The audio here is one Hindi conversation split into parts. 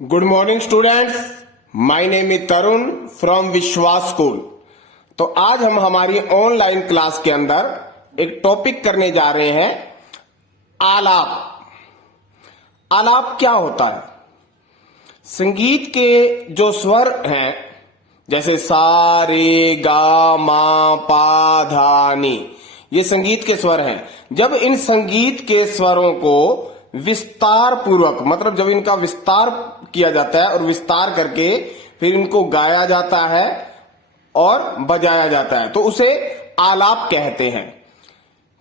Good morning students, my name is Tarun from विश्वास स्कूल। तो आज हम हमारी ऑनलाइन क्लास के अंदर एक टॉपिक करने जा रहे हैं, आलाप। आलाप क्या होता है? संगीत के जो स्वर हैं, जैसे सा रे गा मा पा धा नी, ये संगीत के स्वर हैं। जब इन संगीत के स्वरों को विस्तार पूर्वक, मतलब जब इनका विस्तार किया जाता है और विस्तार करके फिर इनको गाया जाता है और बजाया जाता है, तो उसे आलाप कहते हैं।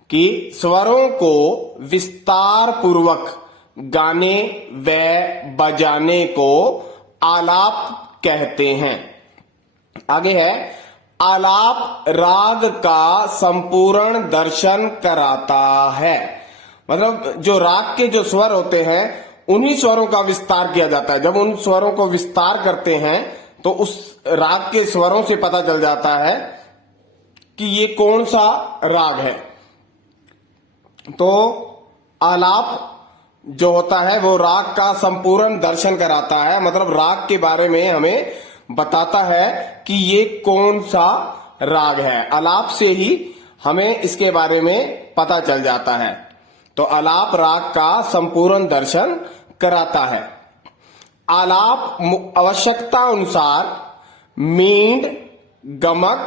कि स्वरों को विस्तार पूर्वक गाने व बजाने को आलाप कहते हैं। आगे है, आलाप राग का संपूर्ण दर्शन कराता है। मतलब जो राग के जो स्वर होते हैं, उन्हीं स्वरों का विस्तार किया जाता है। जब उन स्वरों को विस्तार करते हैं तो उस राग के स्वरों से पता चल जाता है कि ये कौन सा राग है। तो आलाप जो होता है वो राग का संपूर्ण दर्शन कराता है, मतलब राग के बारे में हमें बताता है कि ये कौन सा राग है। आलाप से ही हमें इसके बारे में पता चल जाता है। तो आलाप राग का संपूर्ण दर्शन कराता है। आलाप आवश्यकता अनुसार मींड, गमक,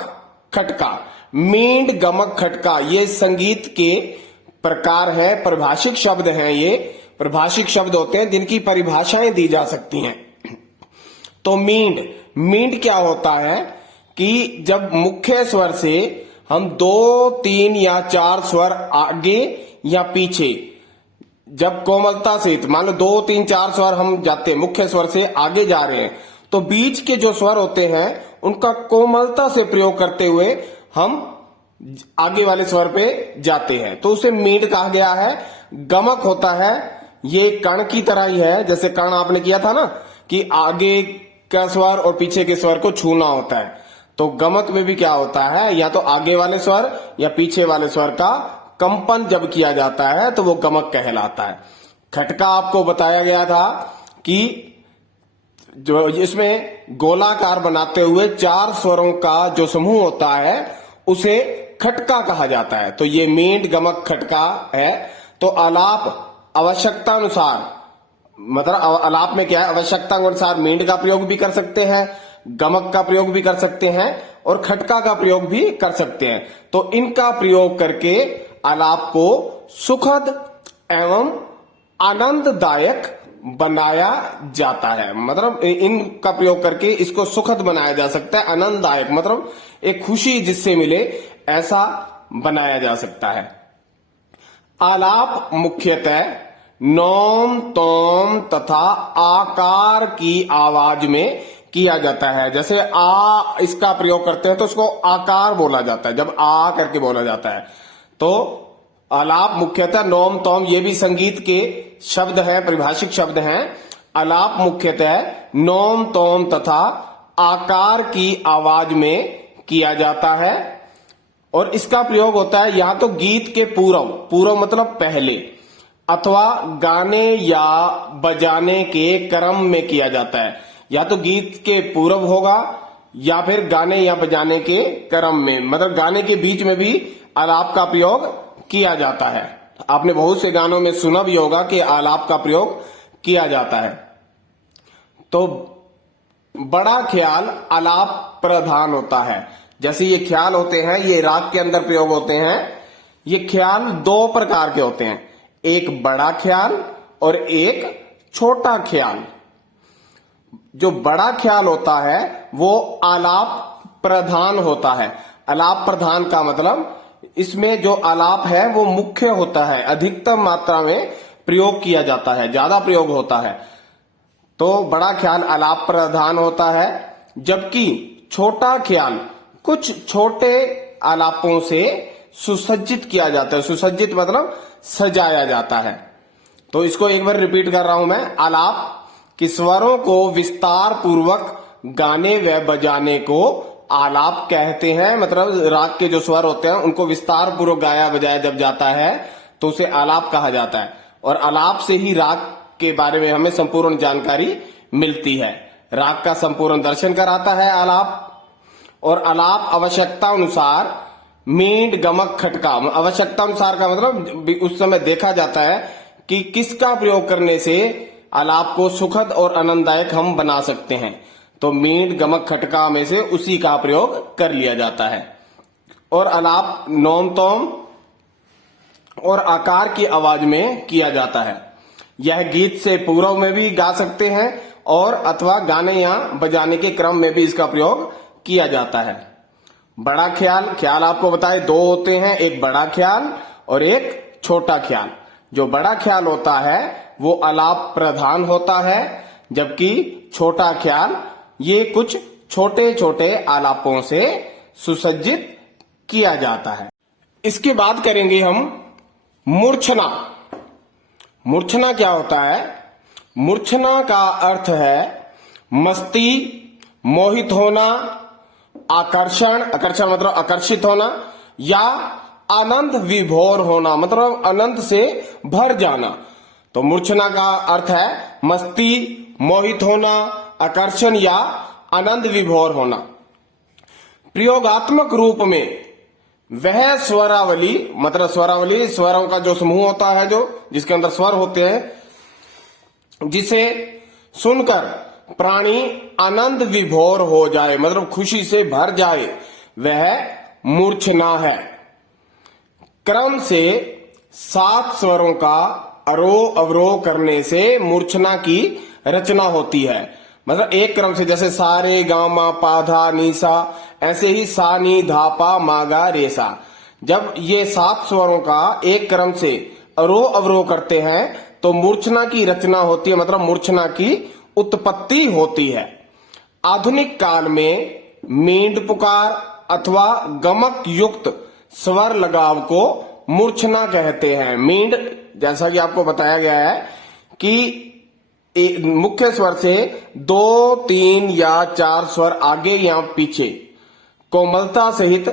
खटका। मींड, गमक, खटका ये संगीत के प्रकार हैं, परिभाषिक शब्द हैं। ये परिभाषिक शब्द होते हैं जिनकी परिभाषाएं दी जा सकती हैं। तो मींड क्या होता है कि जब मुख्य स्वर से हम 2, 3 या 4 स्वर आगे या पीछे, जब कोमलता से, मान लो 2, 3, 4 स्वर हम जाते हैं, मुख्य स्वर से आगे जा रहे हैं, तो बीच के जो स्वर होते हैं उनका कोमलता से प्रयोग करते हुए हम आगे वाले स्वर पे जाते हैं, तो उसे मींड कहा गया है। गमक होता है, ये कण की तरह ही है। जैसे कण आपने किया था ना कि आगे का स्वर और पीछे के स्वर को छूना होता है, तो गमक में भी क्या होता है, या तो आगे वाले स्वर या पीछे वाले स्वर का कंपन जब किया जाता है तो वो गमक कहलाता है। खटका आपको बताया गया था कि जो इसमें गोलाकार बनाते हुए 4 स्वरों का जो समूह होता है उसे खटका कहा जाता है। तो ये मींड, गमक, खटका है। तो आलाप आवश्यकता अनुसार, मतलब आलाप में क्या है, आवश्यकता अनुसार मींड का प्रयोग भी कर सकते हैं, गमक का प्रयोग भी कर सकते हैं और खटका का प्रयोग भी कर सकते हैं। तो इनका प्रयोग करके आलाप को सुखद एवं आनंददायक बनाया जाता है। मतलब इनका प्रयोग करके इसको सुखद बनाया जा सकता है, आनंददायक मतलब एक खुशी जिससे मिले, ऐसा बनाया जा सकता है। आलाप मुख्यतः नोम, तोम तथा आकार की आवाज में किया जाता है। जैसे आ इसका प्रयोग करते हैं तो उसको आकार बोला जाता है, जब आ करके बोला जाता है। तो आलाप मुख्यतः नोम, तोम, ये भी संगीत के शब्द हैं, परिभाषिक शब्द हैं। आलाप मुख्यतः नोम, तोम तथा आकार की आवाज में किया जाता है और इसका प्रयोग होता है या तो गीत के पूर्व मतलब पहले, अथवा गाने या बजाने के क्रम में किया जाता है। या तो गीत के पूर्व होगा या फिर गाने या बजाने के क्रम में, मतलब गाने के बीच में भी आलाप का प्रयोग किया जाता है। आपने बहुत से गानों में सुना भी होगा कि आलाप का प्रयोग किया जाता है। तो बड़ा ख्याल आलाप प्रधान होता है। जैसे ये ख्याल होते हैं, ये राग के अंदर प्रयोग होते हैं। ये ख्याल 2 प्रकार के होते हैं, एक बड़ा ख्याल और एक छोटा ख्याल। जो बड़ा ख्याल होता है वो आलाप प्रधान होता है। आलाप प्रधान का मतलब इसमें जो आलाप है वो मुख्य होता है, अधिकतम मात्रा में प्रयोग किया जाता है, ज्यादा प्रयोग होता है। तो बड़ा ख्याल आलाप प्रधान होता है, जबकि छोटा ख्याल कुछ छोटे आलापों से सुसज्जित किया जाता है। सुसज्जित मतलब सजाया जाता है। तो इसको एक बार रिपीट कर रहा हूं मैं। आलाप कि स्वरों को विस्तार पूर्वक गाने व बजाने को आलाप कहते हैं। मतलब राग के जो स्वर होते हैं उनको विस्तार पूर्वक गाया बजाया जब जाता है तो उसे आलाप कहा जाता है। और आलाप से ही राग के बारे में हमें संपूर्ण जानकारी मिलती है। राग का संपूर्ण दर्शन कराता है आलाप, और आलाप आवश्यकता अनुसार मींड गमक खटका, आवश्यकता अनुसार का मतलब उस समय देखा जाता है कि किसका प्रयोग करने से आलाप को सुखद और आनंददायक हम बना सकते हैं। तो मींड गमक खटका में से उसी का प्रयोग कर लिया जाता है। और आलाप नोम तोम और आकार की आवाज में किया जाता है। यह गीत से पूर्व में भी गा सकते हैं और अथवा गाने या बजाने के क्रम में भी इसका प्रयोग किया जाता है। बड़ा ख्याल, ख्याल आपको बताए दो होते हैं, एक बड़ा ख्याल और एक छोटा ख्याल। जो बड़ा ख्याल होता है वो आलाप प्रधान होता है, जबकि छोटा ख्याल ये कुछ छोटे छोटे आलापों से सुसज्जित किया जाता है। इसके बाद करेंगे हम मूर्छना। मूर्छना क्या होता है? मूर्छना का अर्थ है मस्ती, मोहित होना, आकर्षण, आकर्षण मतलब आकर्षित होना, या आनंद विभोर होना मतलब आनंद से भर जाना। तो मूर्छना का अर्थ है मस्ती, मोहित होना, आकर्षण या आनंद विभोर होना। प्रयोगात्मक रूप में वह स्वरावली मतलब स्वरावली स्वरों का जो समूह होता है, जो जिसके अंदर स्वर होते हैं, जिसे सुनकर प्राणी आनंद विभोर हो जाए मतलब खुशी से भर जाए, वह मूर्छना है। क्रम से 7 स्वरों का आरोह अवरोह करने से मूर्छना की रचना होती है। मतलब एक क्रम से, जैसे सारे गामा पा धा नी सा, ऐसे ही सा नी धा पा मा गा रे सा। जब ये 7 स्वरों का एक क्रम से आरोह अवरोह करते हैं तो मूर्छना की रचना होती है, मतलब मूर्छना की उत्पत्ति होती है। आधुनिक काल में मींड पुकार अथवा गमक युक्त स्वर लगाव को मूर्छना कहते हैं। मींड, जैसा कि आपको बताया गया है कि मुख्य स्वर से 2, 3 या 4 स्वर आगे या पीछे कोमलता सहित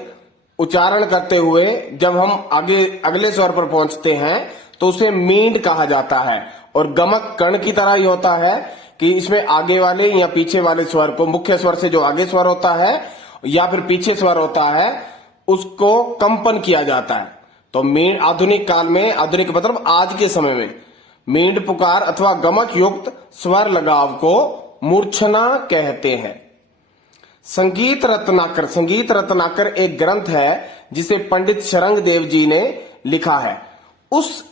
उच्चारण करते हुए जब हम आगे अगले स्वर पर पहुंचते हैं तो उसे मींड कहा जाता है। और गमक कर्ण की तरह ही होता है कि इसमें आगे वाले या पीछे वाले स्वर को, मुख्य स्वर से जो आगे स्वर होता है या फिर पीछे स्वर होता है, उसको कंपन किया जाता है। तो मींड आधुनिक काल में, आधुनिक मतलब आज के समय में, मींड पुकार अथवा गमक युक्त स्वर लगाव को मूर्छना कहते हैं। संगीत रत्नाकर, संगीत रत्नाकर एक ग्रंथ है जिसे पंडित शरंग देव जी ने लिखा है। उस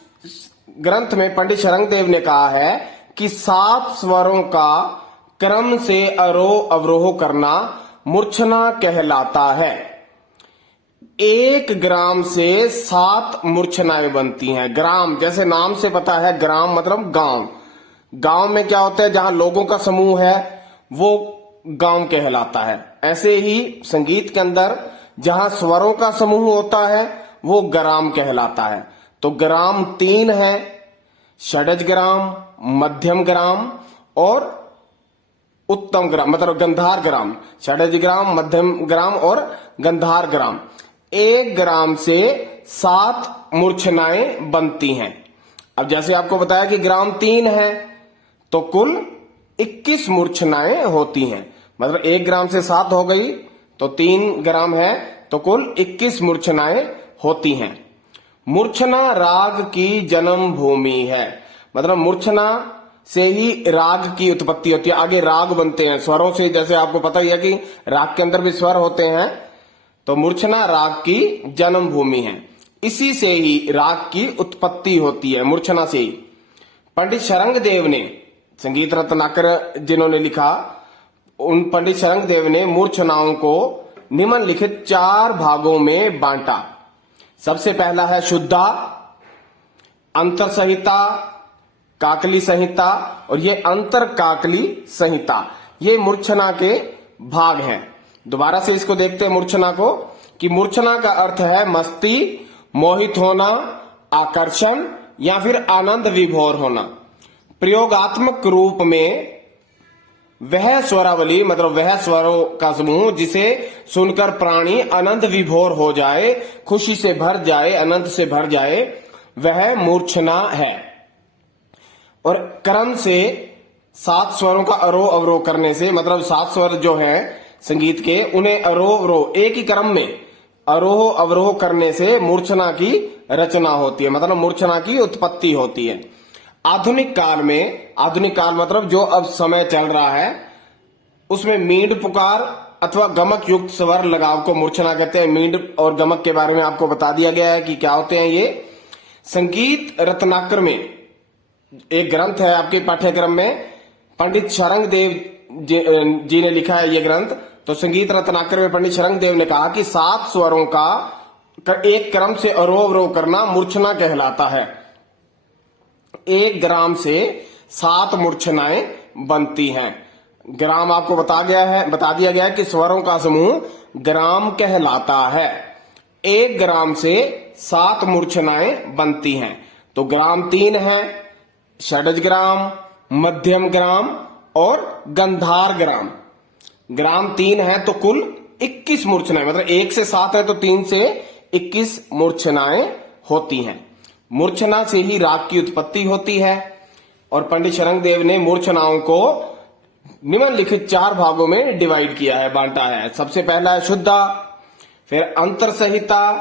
ग्रंथ में पंडित शरंग देव ने कहा है कि 7 स्वरों का क्रम से आरोह अवरोह करना मूर्छना कहलाता है। 1 ग्राम से 7 मूर्छनाएं बनती हैं। ग्राम, जैसे नाम से पता है, ग्राम मतलब गांव। गांव में क्या होता है, जहां लोगों का समूह है वो गांव कहलाता है। ऐसे ही संगीत के अंदर जहां स्वरों का समूह होता है वो ग्राम कहलाता है। तो ग्राम 3 है, षडज ग्राम, मध्यम ग्राम और उत्तम ग्राम मतलब गंधार ग्राम। षडज ग्राम, मध्यम ग्राम और गंधार ग्राम। 1 ग्राम से 7 मूर्छनाएं बनती हैं। अब जैसे आपको बताया कि ग्राम 3 है तो कुल 21 मूर्छनाएं होती हैं। मतलब 1 ग्राम से 7 हो गई तो 3 ग्राम है तो कुल 21 मूर्छनाएं होती हैं। मूर्छना राग की जन्म भूमि है। मतलब मूर्छना से ही राग की उत्पत्ति होती है। आगे राग बनते हैं स्वरों से, जैसे आपको पता ही है कि राग के अंदर भी स्वर होते हैं। तो मूर्छना राग की जन्म भूमि है। इसी से ही राग की उत्पत्ति होती है, मूर्छना से ही। पंडित शरंग देव ने, संगीत रत्नाकर जिन्होंने लिखा, उन पंडित शरंग देव ने मूर्छनाओं को निम्नलिखित 4 भागों में बांटा। सबसे पहला है शुद्धा, अंतर संहिता, काकली संहिता और ये अंतर काकली संहिता। ये मूर्छना के भाग हैं। दोबारा से इसको देखते हैं मूर्छना को, कि मूर्छना का अर्थ है मस्ती, मोहित होना, आकर्षण या फिर आनंद विभोर होना। प्रयोगात्मक रूप में वह स्वरावली मतलब वह स्वरों का समूह जिसे सुनकर प्राणी आनंद विभोर हो जाए, खुशी से भर जाए, आनंद से भर जाए, वह मूर्छना है। और क्रम से सात स्वरों का आरोह अवरोह करने से, मतलब सात स्वर जो हैं संगीत के, उन्हें आरोह अवरोह एक ही क्रम में आरोह अवरोह करने से मूर्छना की रचना होती है, मतलब मूर्छना की उत्पत्ति होती है। आधुनिक काल में, आधुनिक काल मतलब जो अब समय चल रहा है, उसमें मींड पुकार अथवा गमक युक्त स्वर लगाव को मूर्छना कहते हैं। मींड और गमक के बारे में आपको बता दिया गया है कि क्या होते हैं ये। संगीत रत्नाकर में एक ग्रंथ है आपके पाठ्यक्रम में, पंडित शरंग देव जी ने लिखा है ये ग्रंथ। तो संगीत रत्नाकर में पंडित शरंग देव ने कहा कि सात स्वरों का एक क्रम से आरोह अवरोह करना मूर्छना कहलाता है। एक ग्राम से सात मूर्छनाएं बनती हैं। ग्राम आपको बता दिया गया है कि स्वरों का समूह ग्राम कहलाता है। एक ग्राम से सात मूर्छनाएं बनती हैं। तो ग्राम तीन है, षडज ग्राम, मध्यम ग्राम और गंधार ग्राम। ग्राम तीन है तो कुल 21 मूर्छनाएं, मतलब एक से सात है तो 3 से 21 मूर्छनाएं होती हैं। मूर्छना से ही राग की उत्पत्ति होती है। और पंडित शरंग देव ने मूर्छनाओं को निम्नलिखित 4 भागों में डिवाइड किया है, बांटा है। सबसे पहला है शुद्धा, फिर अंतर संहिता,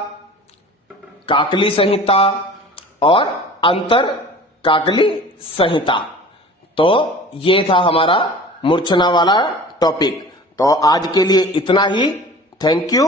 काकली संहिता और अंतर काकली संहिता। तो ये था हमारा मूर्छना वाला टॉपिक। तो आज के लिए इतना ही। Thank you.